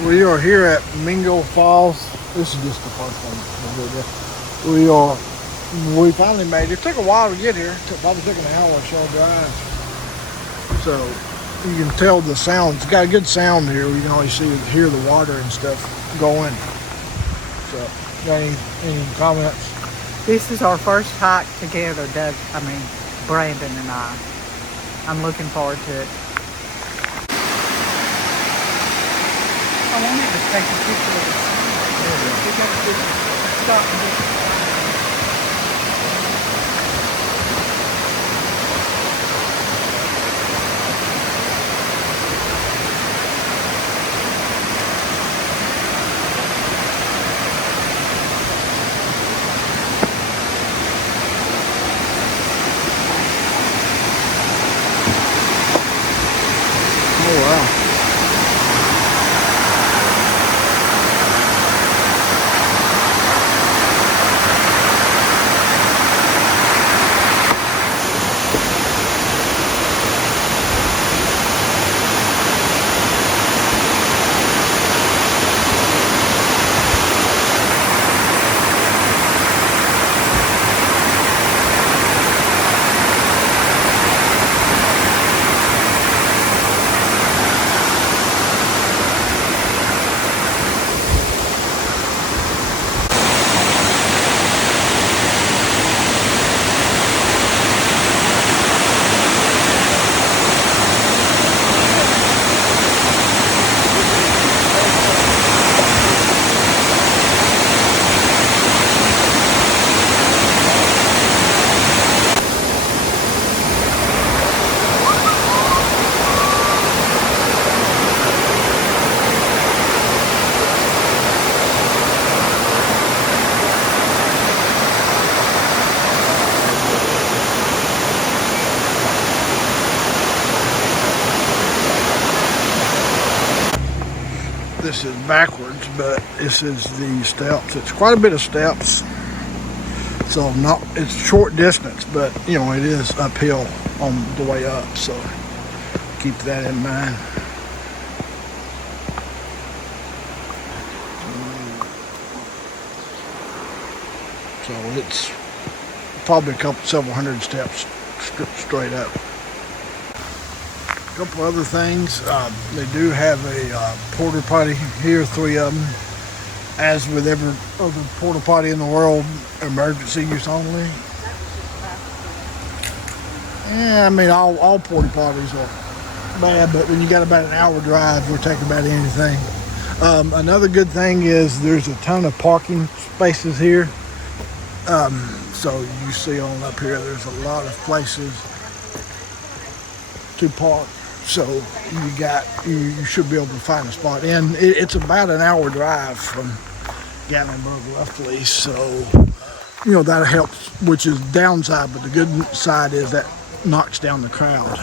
We are here at Mingo Falls. This is just the first one. We finally made it. It took a while to get here. Probably took an hour or so drive. So you can tell the sound. It's got a good sound here. You can always hear the water and stuff going. So, got any comments? This is our first hike together, Brandon and I. I'm looking forward to it. I wanted to take a picture of the sun. We got to stop and get the sun. Oh, wow. This is backwards, but this is the steps. It's quite a bit of steps, so it's short distance, but you know it is uphill on the way up, so keep that in mind. So it's probably several hundred steps straight up. A couple other things. They do have a porta potty here, 3 of them. As with every other porta potty in the world, emergency use only. Yeah, I mean all porta potties are bad, but when you got about an hour drive, we'll take about anything. Another good thing is there's a ton of parking spaces here. So you see on up here, there's a lot of places to park. So you should be able to find a spot. And it's about an hour drive from Gatlinburg roughly. So, you know, that helps, which is downside, but the good side is that knocks down the crowd.